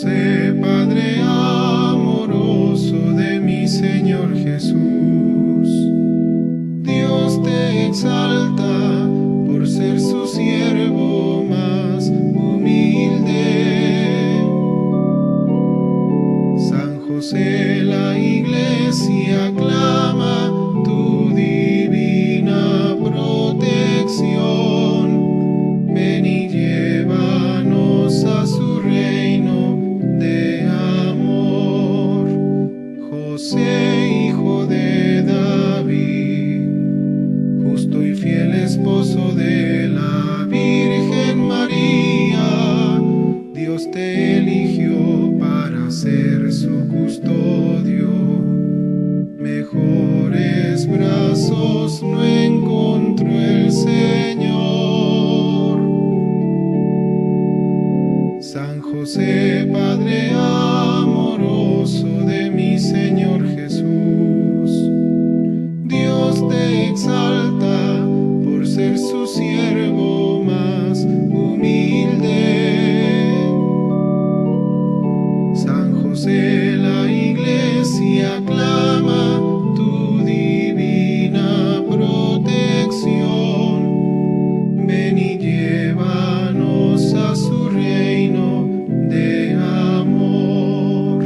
José, Padre amoroso de mi Señor Jesús, Dios te exalta por ser su siervo más humilde. San José, la Iglesia clama tu divina protección. Ven y llévanos a su reino de amor. José, hijo de David, justo y fiel esposo de la Virgen María, Dios te eligió para ser su custodio. Mejores brazos no encontró el Señor. San José, Padre amoroso de mi Señor Jesús, Dios te exalta por ser su siervo más humilde. San José, la Iglesia clama tu divina protección. Ven y llévanos a su reino de amor.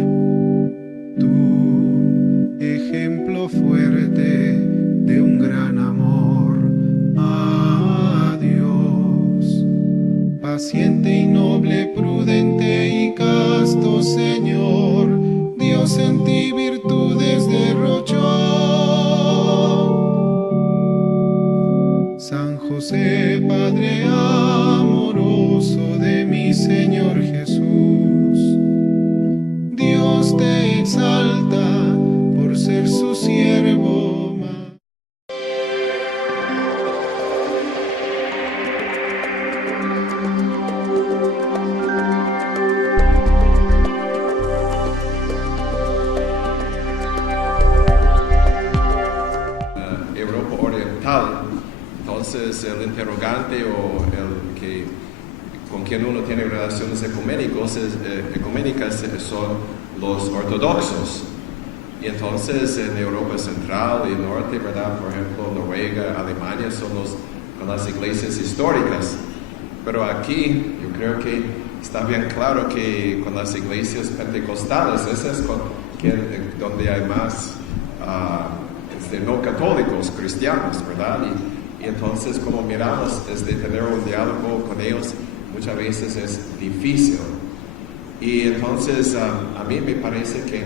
Tu ejemplo fuerte de un gran amor a Dios, paciente y noble, prudente y casto Señor, Dios en ti virtudes derrochó. San José, Padre amoroso de mi Señor Jesús, Dios te exalta por ser su siervo más. Europa Oriental. Entonces el interrogante o el que con quien uno tiene relaciones ecuménicas son los ortodoxos. Y entonces en Europa Central y Norte, ¿verdad? Por ejemplo, Noruega, Alemania son con las iglesias históricas. Pero aquí yo creo que está bien claro que con las iglesias pentecostales, esa es donde hay más no católicos, cristianos, ¿verdad? Y entonces como miramos, tener un diálogo con ellos muchas veces es difícil. Y entonces a mí me parece que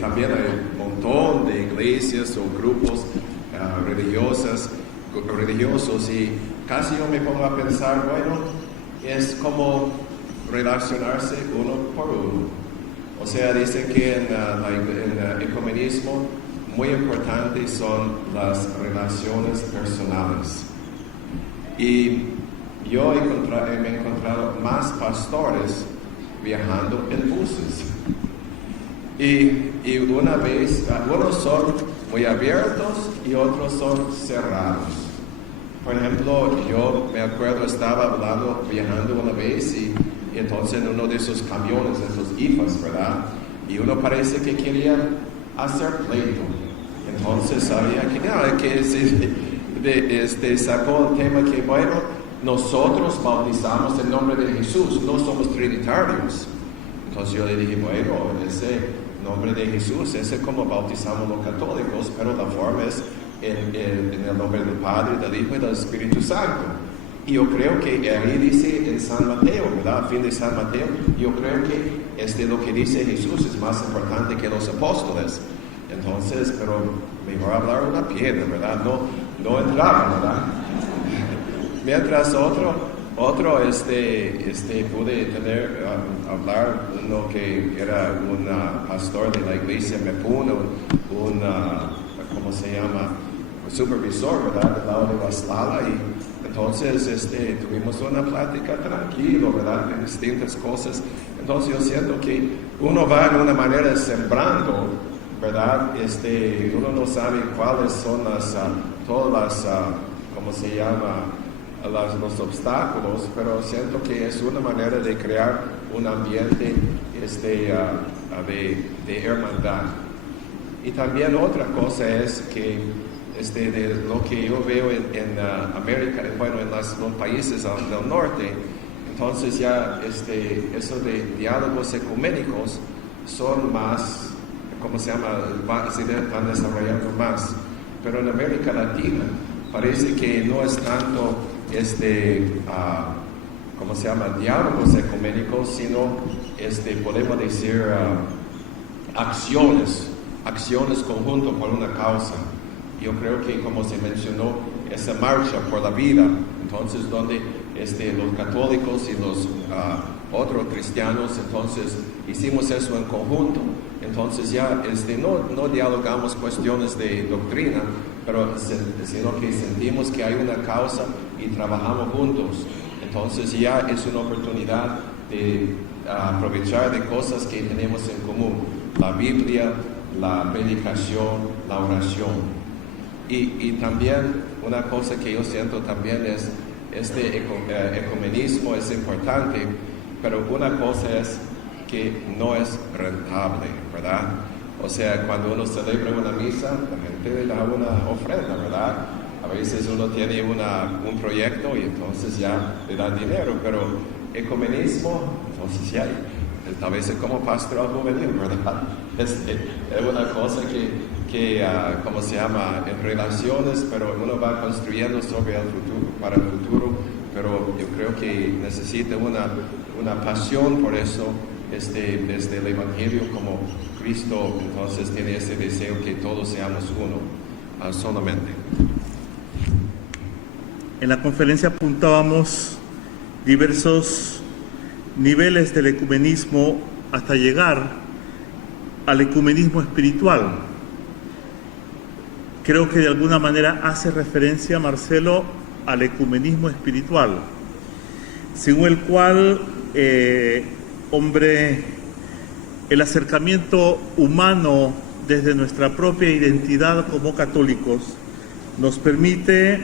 también hay un montón de iglesias o grupos religiosos y casi yo me pongo a pensar, bueno, es como relacionarse uno por uno. O sea, dicen que en el ecumenismo muy importante son las relaciones personales. Y yo me he encontrado más pastores viajando en buses. Y una vez, algunos son muy abiertos y otros son cerrados. Por ejemplo, yo me acuerdo, estaba viajando una vez y entonces en uno de esos camiones, esos IFAs, ¿verdad? Y uno parece que quería hacer pleito. Entonces sabía que sacó el tema que, bueno, nosotros bautizamos en nombre de Jesús, no somos trinitarios. Entonces yo le dije, bueno, ese nombre de Jesús, ese es como bautizamos los católicos, pero la forma es en el nombre del Padre, del Hijo y del Espíritu Santo. Y yo creo que ahí dice en San Mateo, ¿verdad? A fin de San Mateo, yo creo que lo que dice Jesús es más importante que los apóstoles. Entonces, pero mejor hablar una piedra, ¿verdad? No entrar, ¿verdad? Mientras otro pude hablar uno que era un pastor de la iglesia Mepuna, ¿cómo se llama? Supervisor, ¿verdad? Del lado de Guaslala, y entonces tuvimos una plática tranquila, ¿verdad? De distintas cosas. Entonces yo siento que uno va en una manera sembrando, ¿verdad? Uno no sabe cuáles son todas las, ¿cómo se llama? Los obstáculos, pero siento que es una manera de crear un ambiente de hermandad. Y también otra cosa es que de lo que yo veo en América, bueno, en los países del norte, entonces ya eso de diálogos ecuménicos son más, ¿cómo se llama? Se están desarrollando más. Pero en América Latina parece que no es tanto ¿cómo se llama? Diálogos ecuménicos, sino podemos decir acciones conjuntas por una causa. Yo creo que, como se mencionó, esa marcha por la vida, entonces donde los católicos y los otros cristianos, entonces hicimos eso en conjunto. Entonces ya no dialogamos cuestiones de doctrina, pero sino que sentimos que hay una causa y trabajamos juntos. Entonces ya es una oportunidad de aprovechar de cosas que tenemos en común: la Biblia, la predicación, la oración. Y también una cosa que yo siento también es ecumenismo es importante, pero una cosa es que no es rentable, ¿verdad? O sea, cuando uno celebra una misa, la gente le da una ofrenda, ¿verdad? A veces uno tiene un proyecto y entonces ya le dan dinero, pero ecumenismo, entonces ya, a veces como pastoral juvenil, ¿verdad? Es una cosa que ¿cómo se llama? En relaciones, pero uno va construyendo sobre el futuro, para el futuro, pero yo creo que necesita una pasión por eso, desde el Evangelio, como Cristo entonces tiene ese deseo que todos seamos uno, solamente. En la conferencia apuntábamos diversos niveles del ecumenismo hasta llegar al ecumenismo espiritual. Creo que de alguna manera hace referencia, Marcelo, al ecumenismo espiritual, según el cual, el acercamiento humano desde nuestra propia identidad como católicos nos permite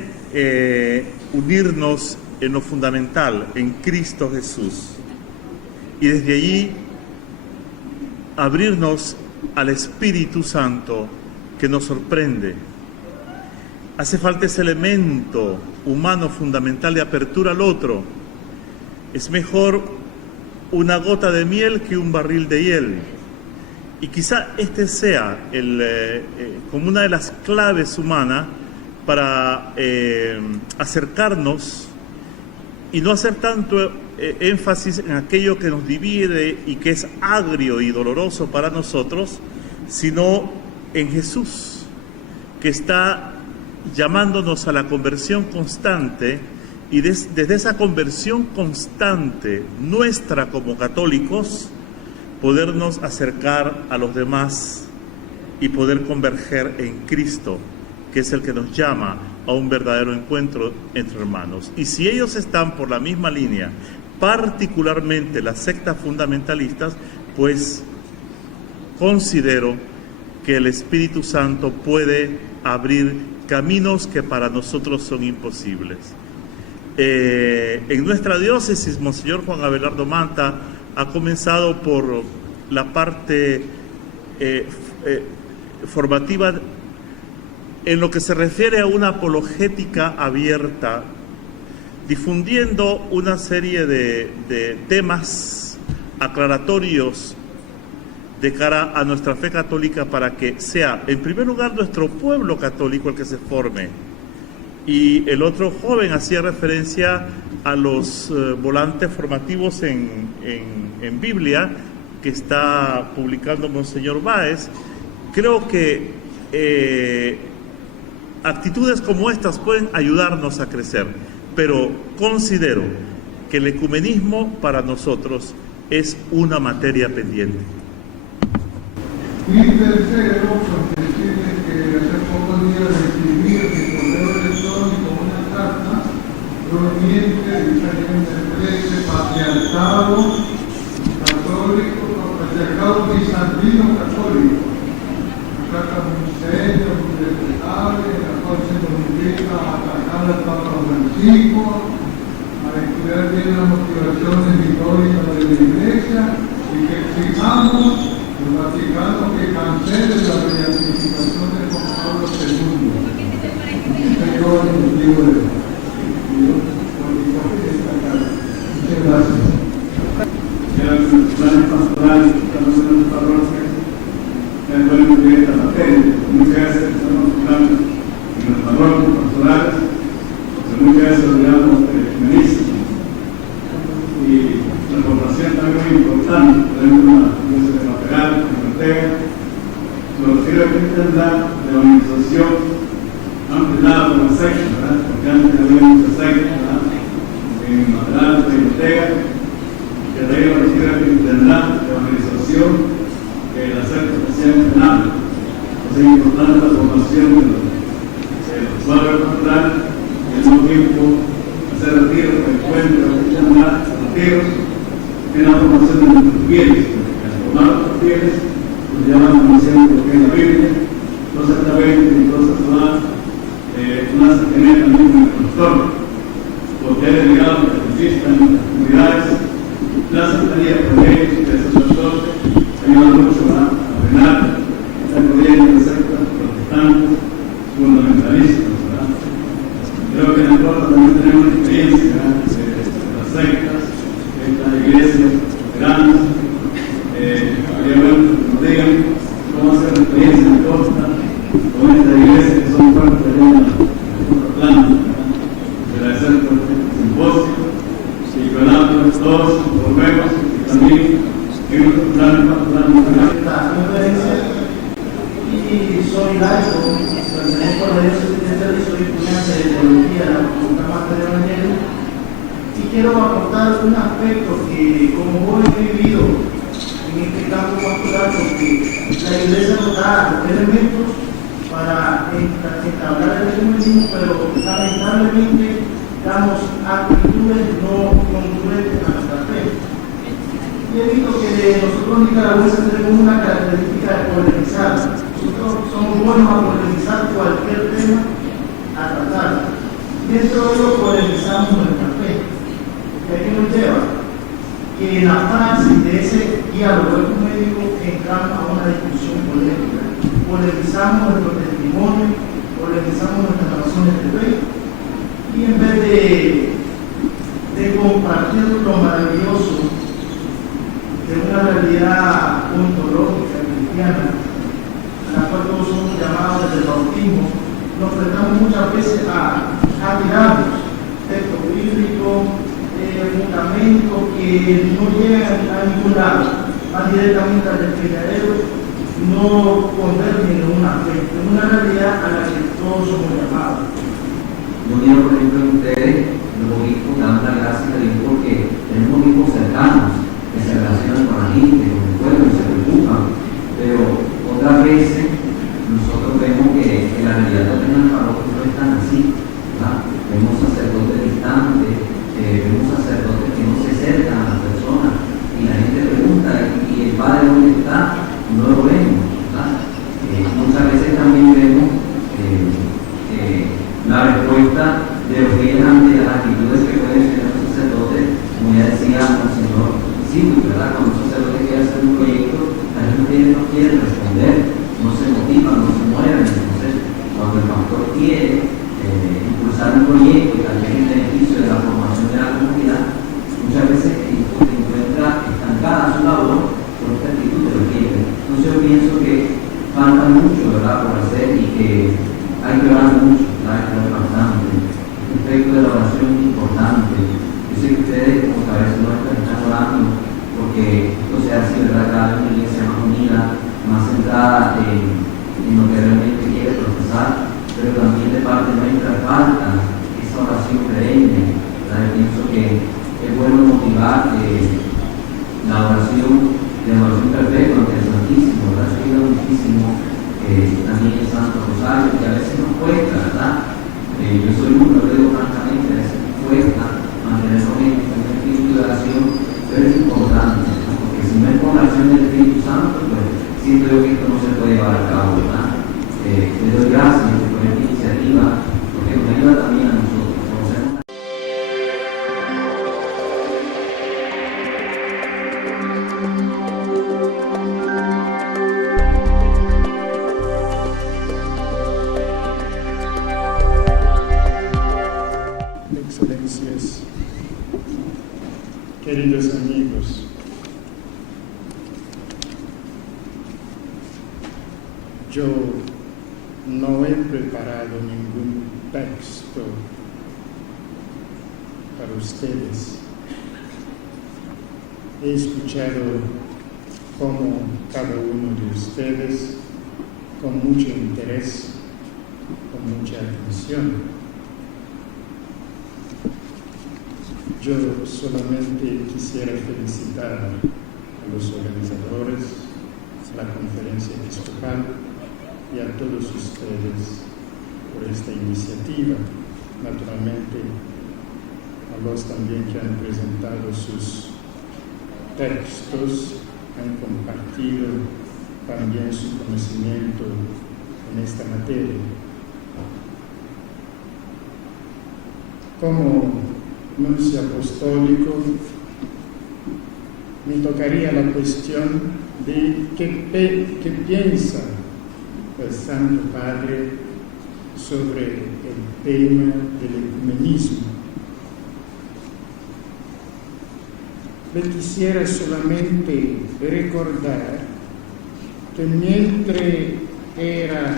unirnos en lo fundamental, en Cristo Jesús, y desde allí abrirnos al Espíritu Santo que nos sorprende. Hace falta ese elemento humano fundamental de apertura al otro. Es mejor una gota de miel que un barril de hiel. Y quizá este sea como una de las claves humanas para acercarnos y no hacer tanto énfasis en aquello que nos divide y que es agrio y doloroso para nosotros, sino en Jesús, que está llamándonos a la conversión constante, y desde esa conversión constante nuestra como católicos, podernos acercar a los demás y poder converger en Cristo, que es el que nos llama a un verdadero encuentro entre hermanos. Y si ellos están por la misma línea, particularmente las sectas fundamentalistas, pues considero que el Espíritu Santo puede abrir caminos que para nosotros son imposibles. En nuestra diócesis, Monseñor Juan Abelardo Manta ha comenzado por la parte formativa en lo que se refiere a una apologética abierta, difundiendo una serie de temas aclaratorios de cara a nuestra fe católica, para que sea, en primer lugar, nuestro pueblo católico el que se forme. Y el otro joven hacía referencia a los volantes formativos en Biblia que está publicando Monseñor Báez. Creo que actitudes como estas pueden ayudarnos a crecer, pero considero que el ecumenismo para nosotros es una materia pendiente. Y tercero, pues decirles que hace pocos días recibí en mi correo electrónico una carta proveniente de ese patriarcado católico, patriarcado bizantino católico. Una carta muy seria, muy respetable, en la cual se nos invita a atacar al Papa Francisco, a estudiar tiene las motivaciones históricas de la Iglesia y que exijamos al Vaticano que cancele la beatificación de Juan Pablo II. Señor, en el libro de Dios, muchas gracias. Ya los planes pastorales, estamos en las parroquias, ya pueden cubrir esta materia. Muchas veces estamos hablando en las parroquias pastorales, muchas veces olvidamos el ecumenismo y la formación también muy importante. Por ejemplo, la iglesia de Lateral, en Ortega, los retiros cristiandad de la organización ampliada por la secta, ¿verdad? Porque antes había muchas sectas, ¿verdad? En Lateral, en Ortega, que traía la retiro cristiandad de la organización que la secta hacía en penal. Entonces es importante la formación de los padres pastorales y al mismo tiempo hacer retiros, encuentros, cristiandad, retiros, en la formación de nuestros fieles. Al formar a nuestros fieles, nos llaman conociendo lo que es la Biblia, entonces esta vez, entonces una cercanía también con el pastor, porque hay delegados que existen en las comunidades, la cercanía con ellos, de esos sacerdotes, ayuda mucho a frenar esta corriente de sectas protestantes fundamentalistas. Creo que en el pueblo también tenemos una experiencia de las sectas, de estas iglesias grandes. Sería bueno que nos digan cómo hacer la experiencia en Costa con estas iglesias que son parte de la Atlántica. Agradecer por este simposio y con ambos todos volvemos y también en nuestros planes y soy laico, pertenezco a la diócesis de Cali, soy estudiante de teología de la Facultad Master de Evangelio y quiero aportar un aspecto que como vos he vivido en este campo pastoral, porque la iglesia nos da elementos para entablar el ecumenismo, pero lamentablemente damos actitudes no congruentes a nuestra fe. Y he visto que nosotros nicaragüenses tenemos una característica de polemizar. Nosotros somos buenos a polemizar cualquier tema a tratar. Y dentro de ello polemizamos nuestra fe. ¿Y a qué nos lleva? Que en la praxis de ese diálogo ecuménico entramos a una discusión polémica. Polemizamos nuestro testimonio, polemizamos nuestras razones de fe. Y en vez de compartir lo maravilloso de una realidad ontológica cristiana, a la cual todos somos llamados desde el bautismo, nos prestamos muchas veces a tirarnos textos bíblicos, fundamentos que no llegan a ningún lado, van directamente al despeñadero, no convergen en una fe, en una realidad a la que todos somos llamados. Yo miro, por ejemplo, en ustedes, los obispos, damos la gracia de Dios porque tenemos obispos cercanos que se relacionan con la gente, con el pueblo, y se preocupan. Pero otras veces nosotros vemos que la realidad de las parroquias no es tan así, ¿verdad? Vemos sacerdotes distantes, vemos sacerdotes que no se acercan a las personas y la gente pregunta, ¿y el padre dónde está? No lo vemos, ¿verdad? Muchas veces también vemos la respuesta de los fieles ante las actitudes que pueden tener los sacerdotes, como ya decía el señor Silvio, ¿verdad? Cuando un sacerdote quiere hacer un proyecto, la gente no quiere responder, no se motivan, no se mueven. Entonces, cuando el pastor quiere impulsar un proyecto y también el beneficio de la formación de la comunidad, muchas veces se encuentra estancada su labor por esta actitud de los fieles. Entonces, yo pienso que falta mucho, ¿verdad?, por hacer y que hay que orar mucho, ¿verdad?, que orar bastante. El aspecto de la oración es importante. Yo sé que ustedes, como cabezas nuestras, están orando porque esto sea así, ¿verdad?, cada vez una iglesia más unida, más centrada en lo que realmente quiere profesar, pero también de parte nuestra falta esa oración perenne, ¿verdad? Yo pienso que es bueno motivar la oración perpetua ante el Santísimo, ¿verdad? Eso ayuda muchísimo. También el Santo Rosario, que a veces nos cuesta, ¿verdad? Yo soy uno, lo digo francamente, a veces nos cuesta mantenernos en un espíritu de oración, pero es importante, ¿no? Porque si no es con la acción del Espíritu Santo, pues siento yo que esto no se puede llevar a cabo, ¿verdad? Les doy gracias por esta iniciativa, porque nos ayuda también a nosotros. excelencias, queridos amigos, yo no he preparado ningún texto para ustedes. He escuchado cómo cada uno de ustedes, con mucho interés, con mucha atención. Yo solamente quisiera felicitar a los organizadores, a la conferencia episcopal y a todos ustedes por esta iniciativa. Naturalmente, a los también que han presentado sus textos, han compartido también su conocimiento en esta materia. Como nuncio apostólico, me tocaría la cuestión de qué piensa el Santo Padre sobre el tema del ecumenismo. Le quisiera solamente recordar que mientras era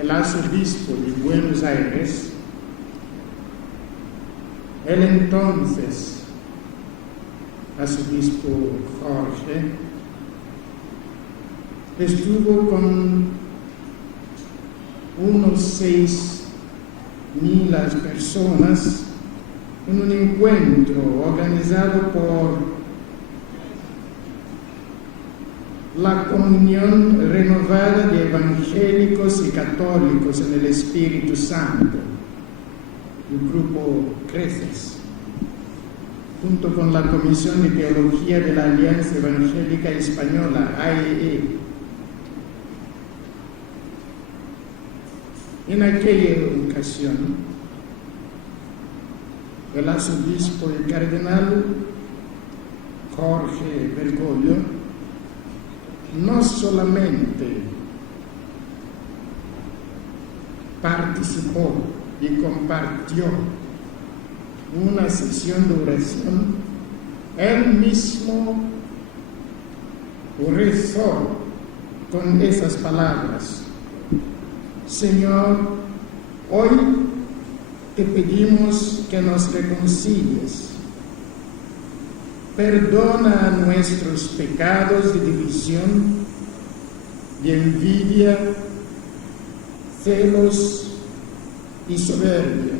el arzobispo de Buenos Aires, el entonces arzobispo Jorge estuvo con unos 6.000 personas en un encuentro organizado por la Comunión Renovada de Evangélicos y Católicos en el Espíritu Santo, el grupo Creces, junto con la Comisión de Teología de la Alianza Evangélica Española, AEE. En aquella ocasión, el arzobispo y cardenal Jorge Bergoglio no solamente participó y compartió una sesión de oración, él mismo rezó con esas palabras: Señor, hoy te pedimos que nos reconcilies, perdona nuestros pecados de división, de envidia, celos y soberbia.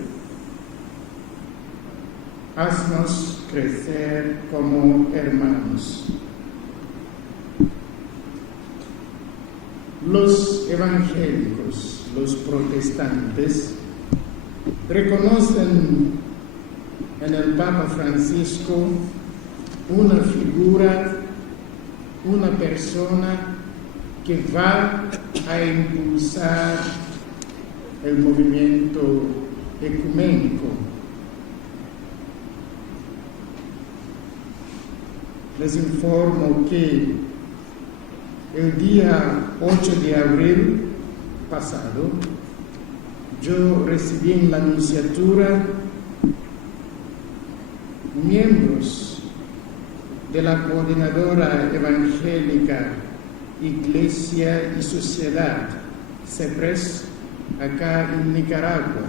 Haznos crecer como hermanos. Los evangélicos, los protestantes, reconocen en el Papa Francisco una figura, una persona que va a impulsar el movimiento ecuménico. Les informo que el día 8 de abril pasado, yo recibí en la nunciatura miembros de la Coordinadora Evangélica Iglesia y Sociedad, CEPRES, acá en Nicaragua.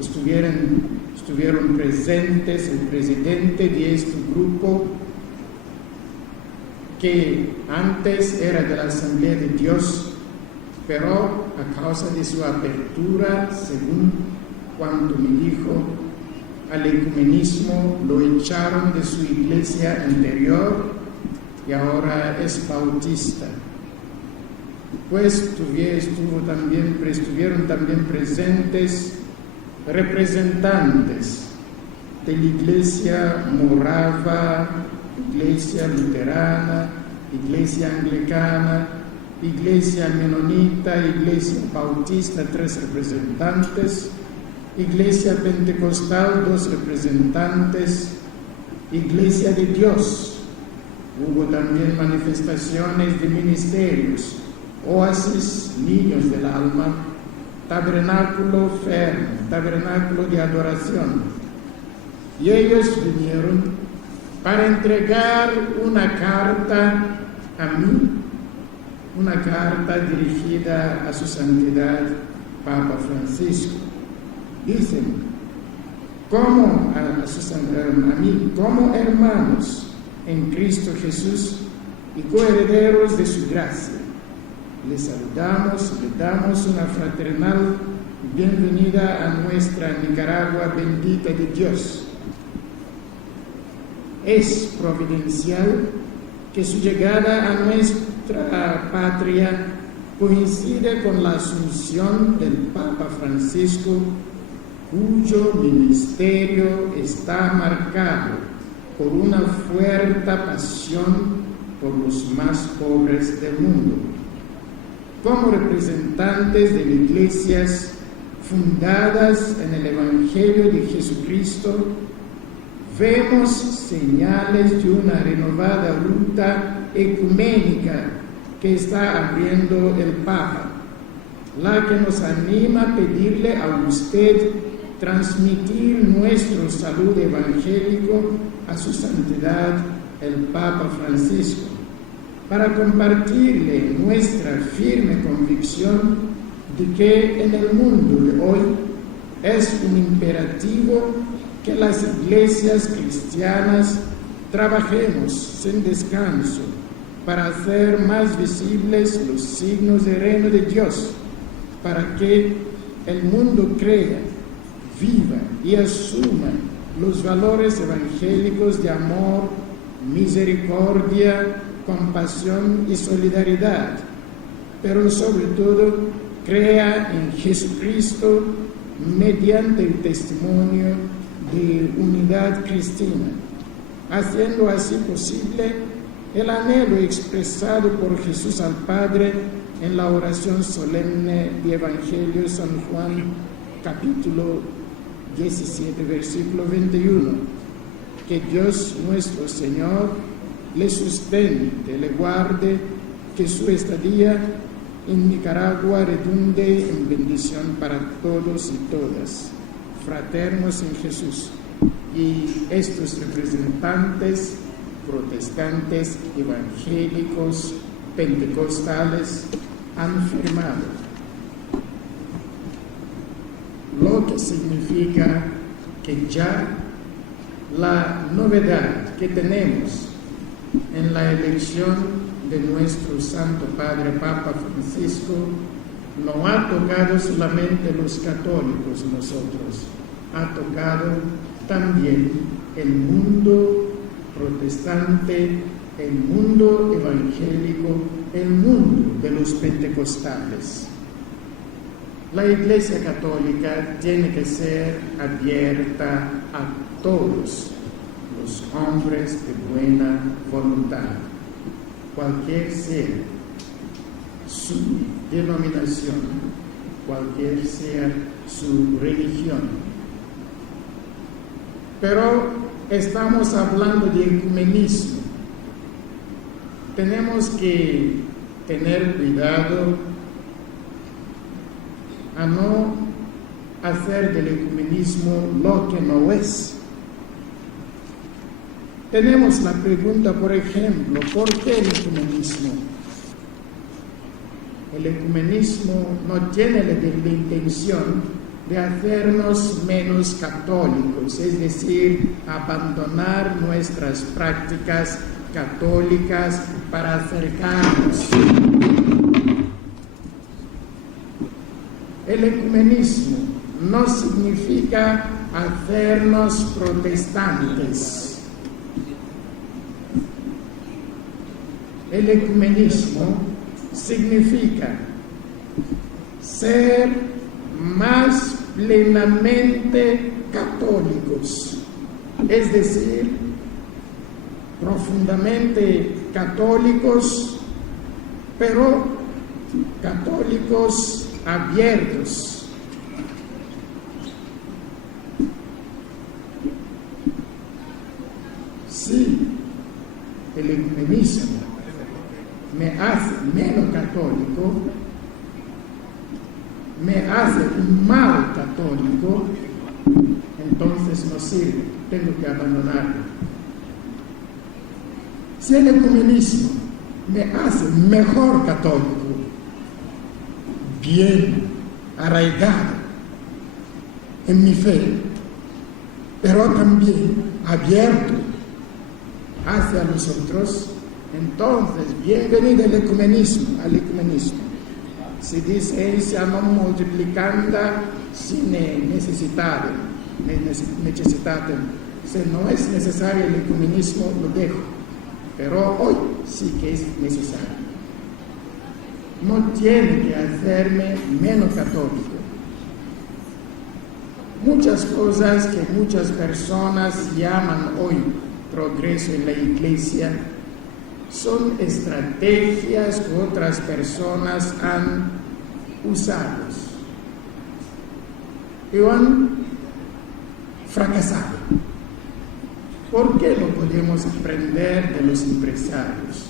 Estuvieron presentes el presidente de este grupo, que antes era de la Asamblea de Dios, pero a causa de su apertura, según cuando me dijo, al ecumenismo, lo echaron de su iglesia anterior y ahora es bautista. Pues estuvieron también presentes representantes de la iglesia morava, iglesia luterana, iglesia anglicana, iglesia menonita, iglesia bautista, 3 representantes, iglesia pentecostal, 2 representantes, iglesia de Dios. Hubo también manifestaciones de ministerios, Oasis, Niños del Alma, tabernáculo fermo, tabernáculo de adoración. Y ellos vinieron para entregar una carta a mí, una carta dirigida a su santidad Papa Francisco. Dicen, como a mí, como hermanos en Cristo Jesús y coherederos de su gracia, les saludamos, le damos una fraternal bienvenida a nuestra Nicaragua bendita de Dios. Es providencial que su llegada a nuestra patria coincide con la asunción del Papa Francisco, cuyo ministerio está marcado por una fuerte pasión por los más pobres del mundo. Como representantes de iglesias fundadas en el Evangelio de Jesucristo, vemos señales de una renovada ruta ecuménica que está abriendo el Papa, la que nos anima a pedirle a usted transmitir nuestro saludo evangélico a su santidad el Papa Francisco, para compartirle nuestra firme convicción de que en el mundo de hoy es un imperativo que las iglesias cristianas trabajemos sin descanso para hacer más visibles los signos del reino de Dios, para que el mundo crea, viva y asuma los valores evangélicos de amor, misericordia, compasión y solidaridad, pero sobre todo crea en Jesucristo mediante el testimonio de unidad cristiana, haciendo así posible el anhelo expresado por Jesús al Padre en la oración solemne de Evangelio de San Juan, capítulo 17, versículo 21, que Dios nuestro Señor le sustente, le guarde, que su estadía en Nicaragua redunde en bendición para todos y todas, fraternos en Jesús. Y estos representantes protestantes, evangélicos, pentecostales han firmado, lo que significa que ya la novedad que tenemos en la elección de nuestro Santo Padre Papa Francisco no ha tocado solamente los católicos nosotros, ha tocado también el mundo protestante, el mundo evangélico, el mundo de los pentecostales. La Iglesia Católica tiene que ser abierta a todos los hombres de buena voluntad, cualquier sea su denominación, cualquier sea su religión. Pero estamos hablando de ecumenismo. Tenemos que tener cuidado a no hacer del ecumenismo lo que no es. Tenemos la pregunta, por ejemplo, ¿por qué el ecumenismo? El ecumenismo no tiene la intención de hacernos menos católicos, es decir, abandonar nuestras prácticas católicas para acercarnos. El ecumenismo no significa hacernos protestantes. El ecumenismo significa ser más plenamente católicos, es decir, profundamente católicos, pero católicos abiertos. Sí, el ecumenismo me hace menos católico, me hace un mal católico, entonces no sirve, tengo que abandonarlo. Si el ecumenismo me hace mejor católico, bien arraigado en mi fe, pero también abierto hacia los otros, entonces bienvenido al ecumenismo. Si dice non multiplicando sine necessitate, si no es necesario el ecumenismo, lo dejo, pero hoy sí que es necesario. No tiene que hacerme menos católico. Muchas cosas que muchas personas llaman hoy progreso en la iglesia son estrategias que otras personas han usado y han fracasado. ¿Por qué no podemos aprender de los empresarios?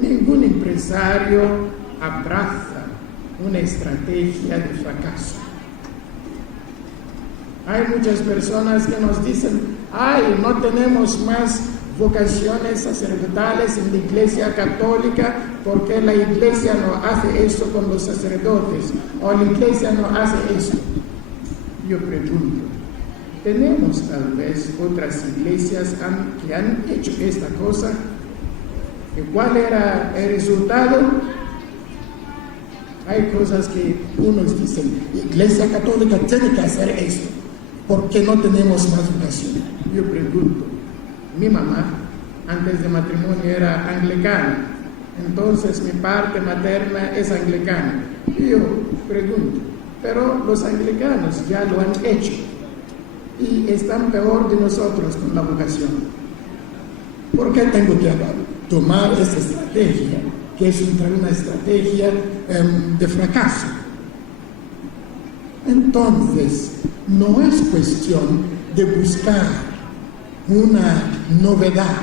Ningún empresario abraza una estrategia de fracaso. Hay muchas personas que nos dicen, no tenemos más vocaciones sacerdotales en la Iglesia Católica porque la Iglesia no hace esto con los sacerdotes, o la Iglesia no hace esto. Yo pregunto, ¿tenemos tal vez otras iglesias que han hecho esta cosa? ¿Y cuál era el resultado? Hay cosas que unos dicen, la Iglesia Católica tiene que hacer esto, ¿por qué no tenemos más vocación? Yo pregunto, mi mamá antes de matrimonio era anglicana, entonces mi parte materna es anglicana. Y yo pregunto, pero los anglicanos ya lo han hecho y están peor de nosotros con la vocación. ¿Por qué tengo que tomar esa estrategia, que es una estrategia de fracaso? Entonces, no es cuestión de buscar una novedad,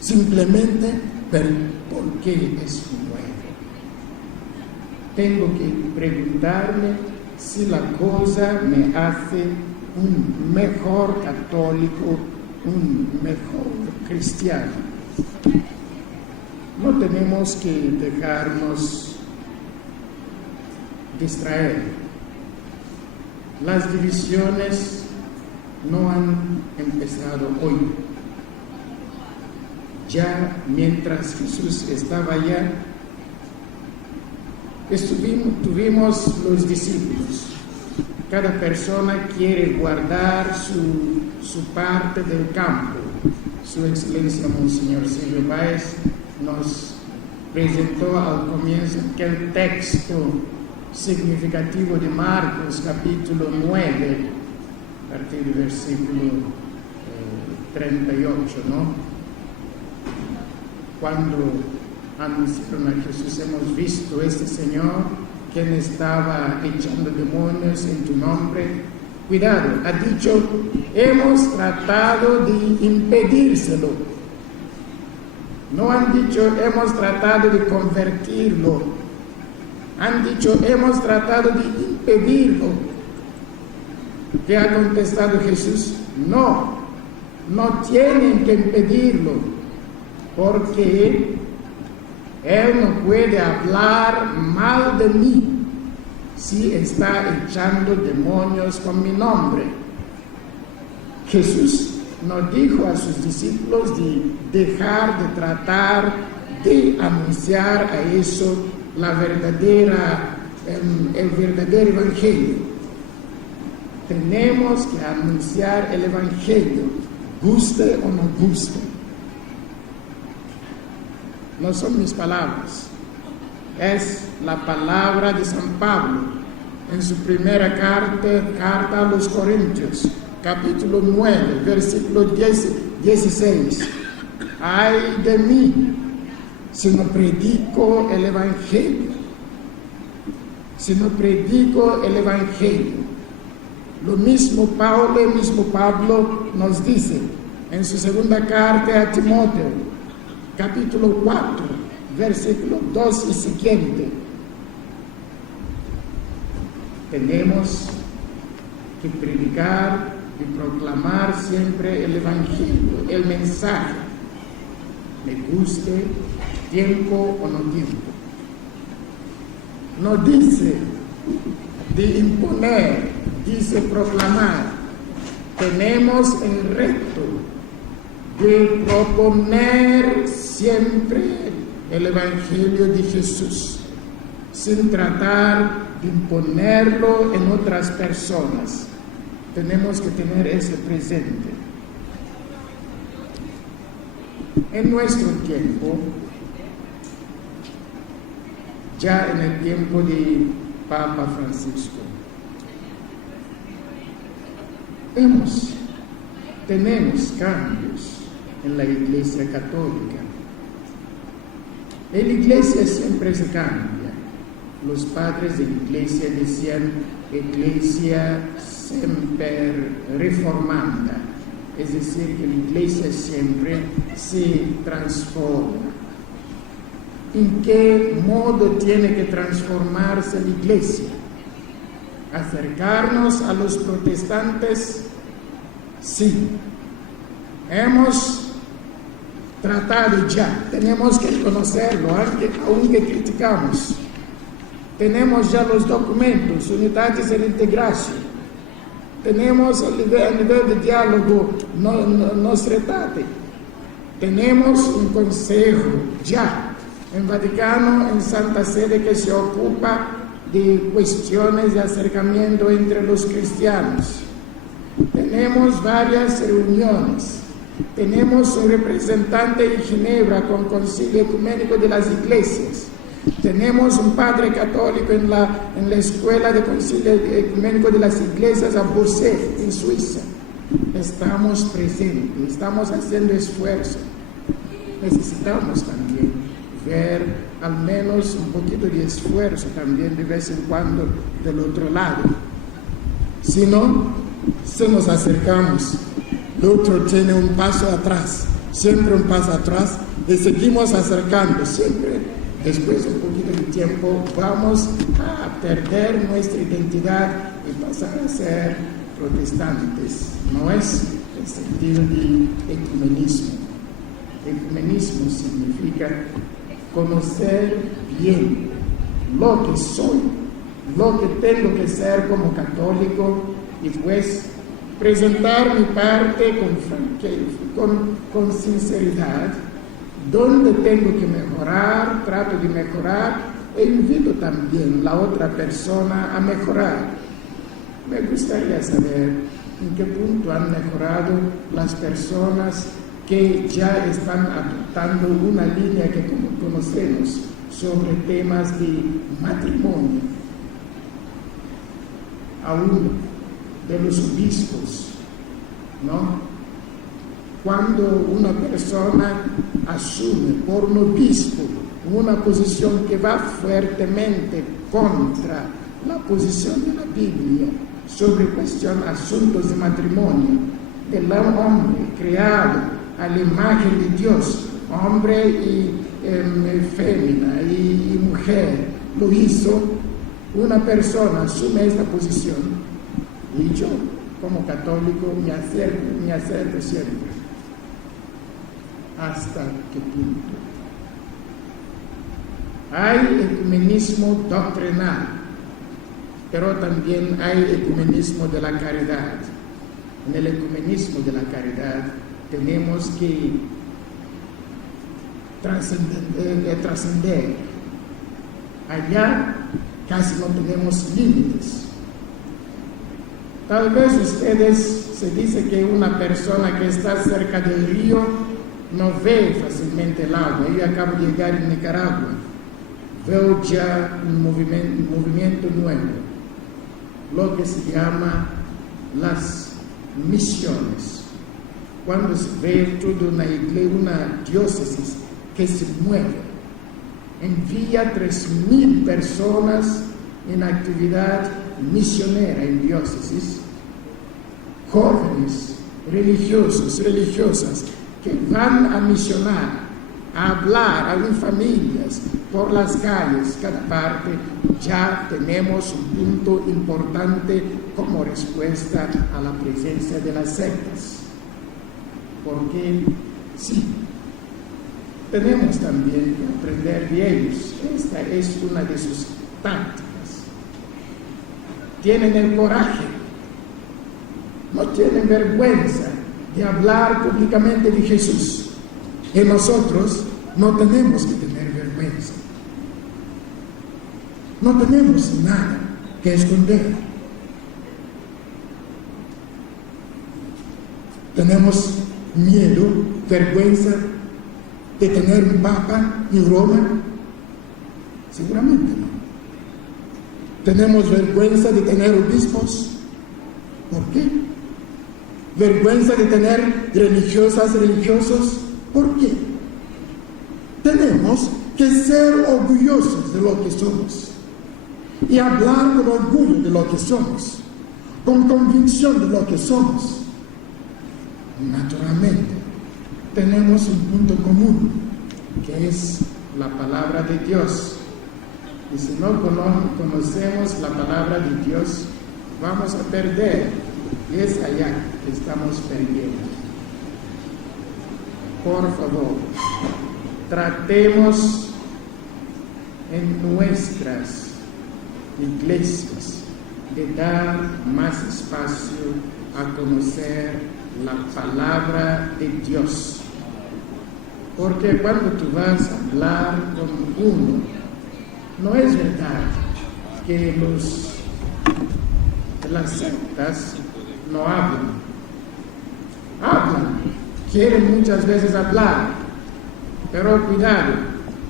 simplemente porque es nuevo. Tengo que preguntarme si la cosa me hace un mejor católico, un mejor cristiano. No tenemos que dejarnos distraer. Las divisiones no han empezado hoy. Ya mientras Jesús estaba allá, tuvimos los discípulos. Cada persona quiere guardar su parte del campo. Su Excelencia Monseñor Silvio Báez nos presentó al comienzo aquel texto significativo de Marcos, capítulo 9, a partir del versículo 38, ¿no? Cuando anunciaron a Jesús, hemos visto este Señor, quien estaba echando demonios en tu nombre. Cuidado, ha dicho, hemos tratado de impedírselo. No han dicho, hemos tratado de convertirlo. Han dicho, hemos tratado de impedirlo. ¿Qué ha contestado Jesús? No tienen que impedirlo, porque Él no puede hablar mal de mí si está echando demonios con mi nombre. Jesús no dijo a sus discípulos de dejar de tratar de anunciar a eso el verdadero evangelio. Tenemos que anunciar el evangelio, guste o no guste. No son mis palabras, es la palabra de San Pablo en su primera carta a los Corintios, capítulo 9, versículo 16. Ay de mí si no predico el evangelio. Lo mismo Pablo nos dice en su segunda carta a Timoteo, capítulo 4, versículo 2 y siguiente. tenemos que predicar y proclamar siempre el Evangelio, el mensaje, me guste tiempo o no tiempo. No dice de imponer, dice proclamar. Tenemos el reto de proponer siempre el Evangelio de Jesús, sin tratar de imponerlo en otras personas. Tenemos que tener ese presente. En nuestro tiempo, ya en el tiempo de Papa Francisco, tenemos cambios en la Iglesia Católica. En la Iglesia siempre se cambia. Los padres de la Iglesia decían Iglesia semper reformanda, es decir, que la Iglesia siempre se transforma. ¿En qué modo tiene que transformarse la Iglesia? ¿Acercarnos a los protestantes? Sí. Hemos tratado ya, tenemos que conocerlo, aunque criticamos. Tenemos ya los documentos, unidades de integración. Tenemos a nivel de diálogo, nos retate. Tenemos un consejo ya en Vaticano, en Santa Sede, que se ocupa de cuestiones de acercamiento entre los cristianos. Tenemos varias reuniones. Tenemos un representante en Ginebra con Concilio Ecuménico de las Iglesias. Tenemos un padre católico en la Escuela de Concilio Ecuménico de las Iglesias a Bosé, en Suiza. Estamos presentes, estamos haciendo esfuerzo. Necesitamos también ver al menos un poquito de esfuerzo también de vez en cuando del otro lado. Si no, si nos acercamos, el otro tiene un paso atrás, siempre un paso atrás, y seguimos acercando, siempre. Después de un poquito de tiempo vamos a perder nuestra identidad y pasar a ser protestantes. No es el sentido de ecumenismo. Ecumenismo significa conocer bien lo que soy, lo que tengo que ser como católico, y pues presentar mi parte con sinceridad. Donde tengo que mejorar, trato de mejorar e invito también a la otra persona a mejorar. Me gustaría saber en qué punto han mejorado las personas que ya están adoptando una línea que conocemos sobre temas de matrimonio. Aún de los obispos, ¿no? Cuando una persona asume por un obispo una posición que va fuertemente contra la posición de la Biblia sobre asuntos de matrimonio, del hombre creado a la imagen de Dios, hombre y fémina y mujer, lo hizo, una persona asume esta posición, y yo como católico me acerco siempre. ¿Hasta qué punto? Hay ecumenismo doctrinal, pero también hay ecumenismo de la caridad. En el ecumenismo de la caridad tenemos que trascender. Allá casi no tenemos límites. Tal vez ustedes se dice que una persona que está cerca del río no ve fácilmente el agua. Yo acabo de llegar en Nicaragua. Veo ya un movimiento nuevo, lo que se llama las misiones. Cuando se ve toda una iglesia, una diócesis que se mueve, envía 3,000 personas en actividad misionera en diócesis, jóvenes, religiosos, religiosas, que van a misionar a hablar a las familias por las calles, cada parte, ya tenemos un punto importante como respuesta a la presencia de las sectas. Porque sí, tenemos también que aprender de ellos. Esta es una de sus tácticas. Tienen el coraje, no tienen vergüenza de hablar públicamente de Jesús. Y nosotros no tenemos que tener vergüenza. No tenemos nada que esconder. Tenemos miedo, vergüenza de tener un papa en Roma. Seguramente no. ¿Tenemos vergüenza de tener obispos? ¿Por qué? ¿Vergüenza de tener religiosos? ¿Por qué? Tenemos que ser orgullosos de lo que somos y hablar con orgullo de lo que somos, con convicción de lo que somos. Naturalmente, tenemos un punto común, que es la palabra de Dios. Y si no conocemos la palabra de Dios, vamos a perder. Y es allá que estamos perdiendo. Por favor, tratemos en nuestras iglesias de dar más espacio a conocer la palabra de Dios. Porque cuando tú vas a hablar con uno, no es verdad que las sectas no hablan. Hablan, quieren muchas veces hablar, pero cuidado,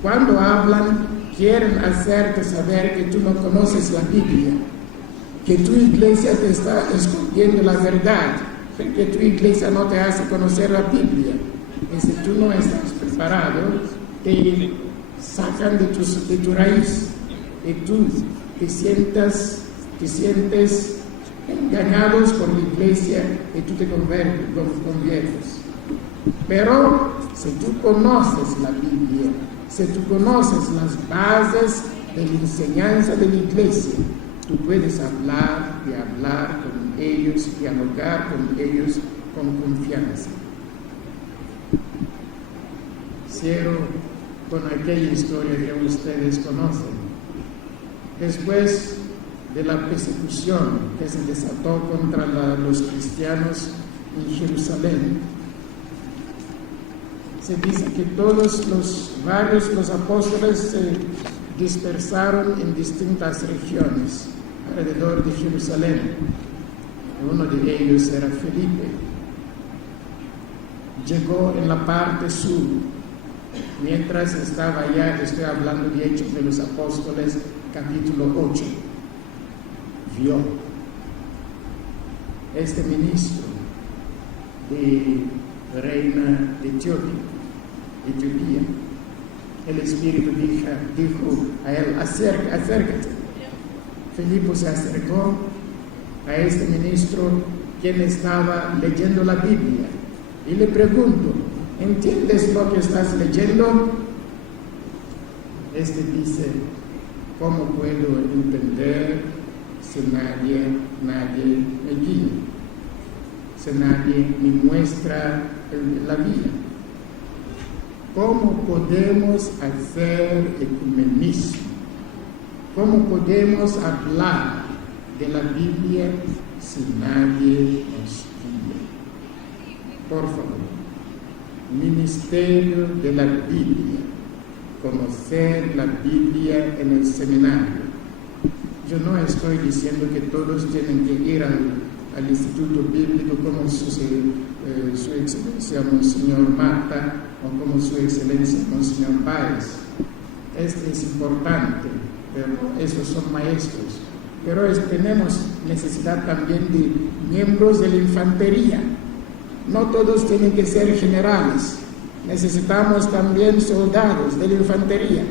cuando hablan quieren hacerte saber que tú no conoces la Biblia, que tu iglesia te está escondiendo la verdad, que tu iglesia no te hace conocer la Biblia. Y si tú no estás preparado, te sacan de tu raíz y tú te sientes engañados por la iglesia y tú te conviertes. Pero si tú conoces la Biblia, si tú conoces las bases de la enseñanza de la iglesia, tú puedes hablar con ellos, dialogar con ellos con confianza. Cierro con aquella historia que ustedes conocen. Después de la persecución que se desató contra los cristianos en Jerusalén, se dice que varios apóstoles se dispersaron en distintas regiones alrededor de Jerusalén. Uno de ellos era Felipe. Llegó en la parte sur. Mientras estaba allá, estoy hablando de Hechos de los Apóstoles, capítulo 8, vio este ministro de reina de Etiopía. El Espíritu dijo a él, acércate. Felipe se acercó a este ministro, quien estaba leyendo la Biblia, y le preguntó, ¿entiendes lo que estás leyendo? Este dice, ¿cómo puedo entender si nadie me guía? Si nadie me muestra la vía. ¿Cómo podemos hacer ecumenismo? ¿Cómo podemos hablar de la Biblia si nadie nos guía? Por favor, ministerio de la Biblia, conocer la Biblia en el seminario. Yo no estoy diciendo que todos tienen que ir al Instituto Bíblico como su excelencia Monseñor Mata o como su excelencia Monseñor Páez. Este es importante, pero esos son maestros. Pero tenemos necesidad también de miembros de la infantería. No todos tienen que ser generales. Necesitamos también soldados de la infantería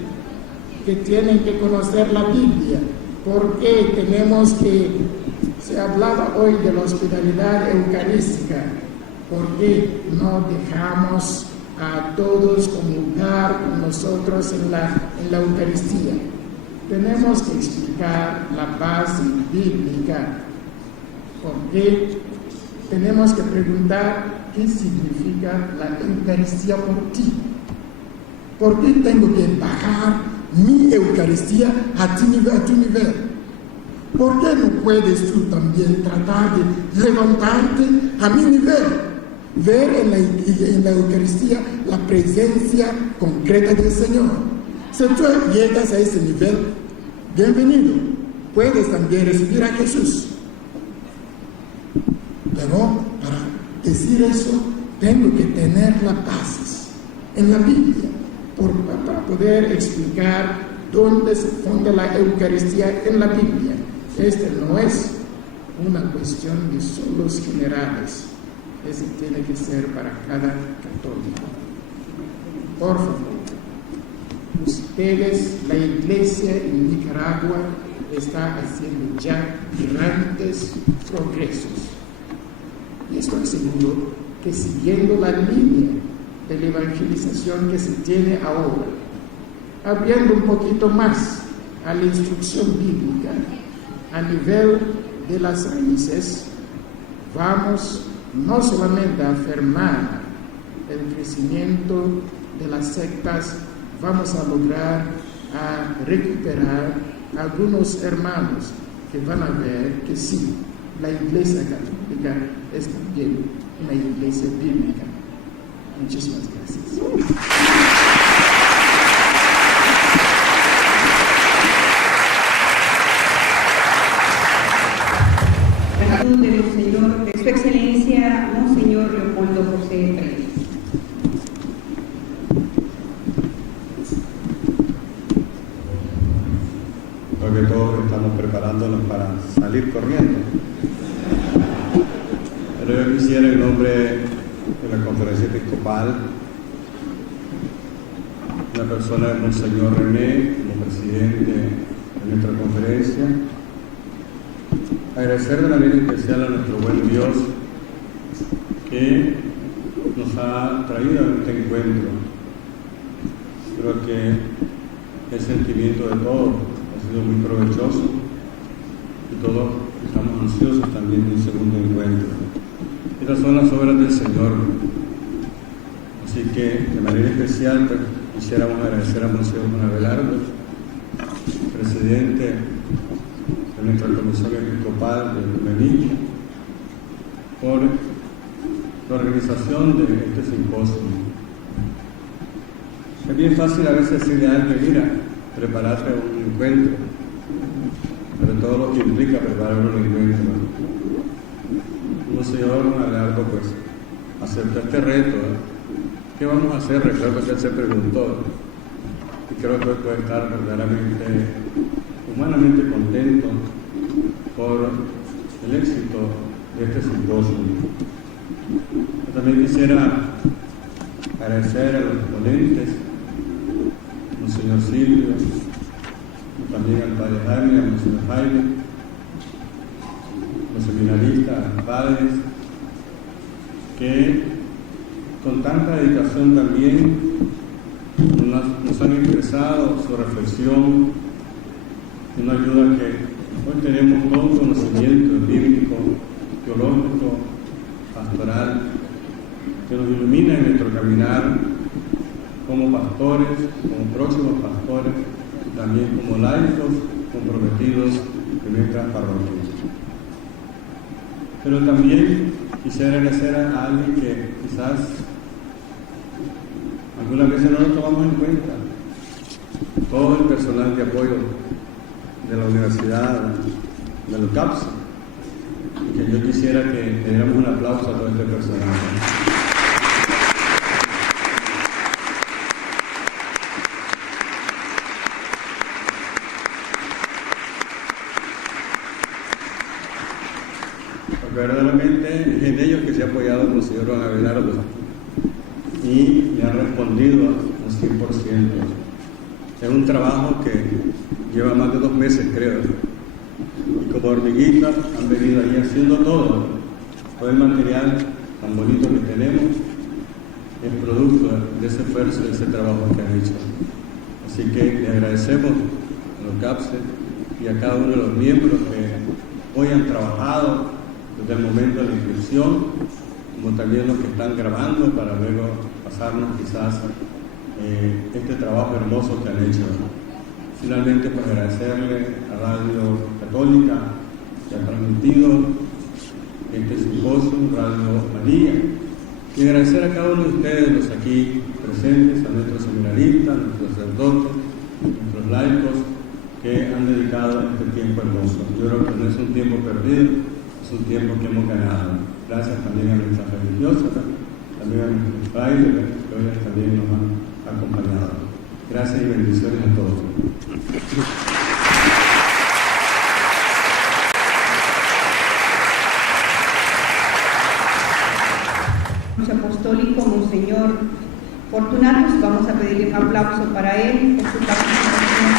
que tienen que conocer la Biblia. Porque tenemos que, se hablaba hoy de la hospitalidad eucarística, porque no dejamos a todos comulgar con nosotros en la Eucaristía. Tenemos que explicar la base bíblica, porque tenemos que preguntar qué significa la Eucaristía por ti. ¿Por qué tengo que bajar mi Eucaristía a tu nivel? ¿Por qué no puedes tú también tratar de levantarte a mi nivel? Ver en la Eucaristía la presencia concreta del Señor. Si tú llegas a ese nivel, bienvenido. Puedes también recibir a Jesús. Pero para decir eso, tengo que tener las bases en la Biblia para poder explicar dónde se funda la Eucaristía en la Biblia. Este no es una cuestión de solos generales. Ese tiene que ser para cada católico. Por favor, ustedes, la Iglesia en Nicaragua está haciendo ya grandes progresos. Y estoy seguro que siguiendo la línea de la evangelización que se tiene ahora, abriendo un poquito más a la instrucción bíblica, a nivel de las raíces, vamos no solamente a afirmar el crecimiento de las sectas, vamos a lograr a recuperar algunos hermanos que van a ver que sí, la Iglesia Católica es también una iglesia bíblica. Muchísimas gracias. De su excelencia, Monseñor Leopoldo José Pérez. Creo que todos estamos preparándonos para salir corriendo. Pero yo quisiera, en nombre de la Conferencia Episcopal, la persona de Monseñor René, como presidente de nuestra conferencia, agradecer de manera especial a nuestro buen Dios que nos ha traído a este encuentro. Creo que el sentimiento de todos ha sido muy provechoso y todos estamos ansiosos también de un segundo encuentro. Estas son las obras del Señor. Así que de manera especial quisiéramos agradecer a Monseñor Abelardo, presidente de nuestra Comisión Episcopal de Ecumenismo, por la organización de este simposio. Es bien fácil a veces decirle a alguien, mira, prepárate a un encuentro, pero todo lo que implica preparar un encuentro. Monseñor Abelardo pues aceptó este reto. ¿Qué vamos a hacer? Recuerdo que él se preguntó, y creo que hoy puede estar verdaderamente humanamente contento por el éxito de este simposio. Yo también quisiera agradecer a los ponentes, Monseñor Silvio, y también al Padre Jaime, a Monseñor Jaime, los seminaristas, padres, que con tanta dedicación también nos han expresado su reflexión, una ayuda que hoy tenemos todo un conocimiento bíblico, teológico, pastoral, que nos ilumina en nuestro caminar como pastores, como próximos pastores, y también como laicos comprometidos en nuestras parroquias. Pero también quisiera agradecer a alguien que quizás algunas veces no lo tomamos en cuenta. Todo el personal de apoyo de la Universidad del CAPS, que yo quisiera que le diéramos un aplauso a todo este personal. Verdaderamente es en ellos que se ha apoyado el Monseñor Abelardo y le ha respondido al 100%. Es un trabajo que lleva más de 2 meses, creo, y como hormiguitas han venido ahí haciendo todo el material tan bonito que tenemos, es producto de ese esfuerzo y de ese trabajo que han hecho. Así que le agradecemos a los CAPSE y a cada uno de los miembros que hoy han trabajado desde el momento de la inscripción, como también los que están grabando para luego pasarnos quizás este trabajo hermoso que han hecho. Finalmente, pues agradecerle a Radio Católica que ha transmitido este simposio, Radio María, y agradecer a cada uno de ustedes, los aquí presentes, a nuestros seminaristas, a nuestros sacerdotes, a nuestros laicos, que han dedicado este tiempo hermoso. Yo creo que no es un tiempo perdido, es un tiempo que hemos ganado. Gracias también a nuestras religiosas, también a nuestros frailes, que hoy también nos han acompañado. Gracias y bendiciones a todos. Apostólico Monseñor Fortunatus, vamos a pedirle un aplauso para él por su participación.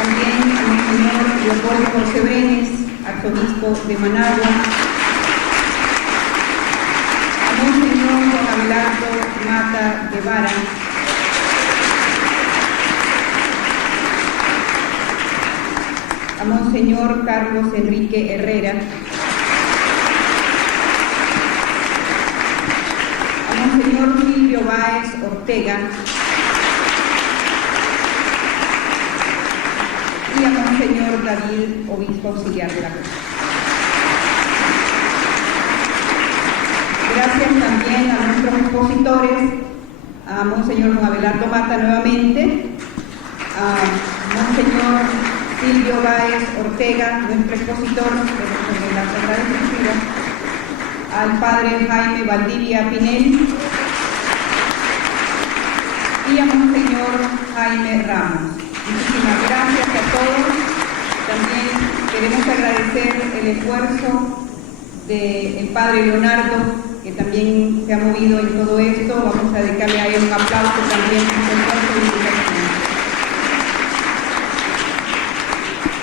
También a Monseñor Leopoldo José Brenes, arzobispo de Managua, a Monseñor Juan Abelardo Mata Guevara, a Monseñor Carlos Enrique Herrera, Monseñor Silvio Báez Ortega y a Monseñor David, obispo auxiliar de la Cruz. Gracias también a nuestros expositores, a Monseñor Juan Abelardo Mata nuevamente, a Monseñor Silvio Báez Ortega, nuestro expositor de la Sagrada Escritura, al Padre Jaime Valdivia Pinel y a Monseñor Jaime Ramos. Muchísimas gracias a todos. También queremos agradecer el esfuerzo del Padre Leonardo, que también se ha movido en todo esto. Vamos a dedicarle a él un aplauso también por su esfuerzo y dedicación.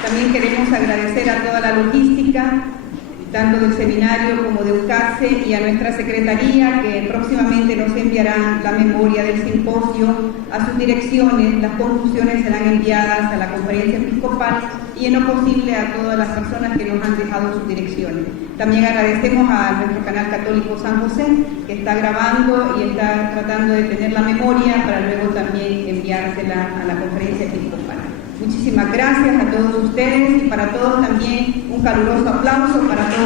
También queremos agradecer a toda la logística, tanto del seminario como de UCAPSE, y a nuestra secretaría, que próximamente nos enviarán la memoria del simposio a sus direcciones. Las conclusiones serán enviadas a la conferencia episcopal y en lo posible a todas las personas que nos han dejado sus direcciones. También agradecemos a nuestro canal católico San José, que está grabando y está tratando de tener la memoria para luego también enviársela a la conferencia episcopal. Muchísimas gracias a todos ustedes, y para todos también un caluroso aplauso para todos.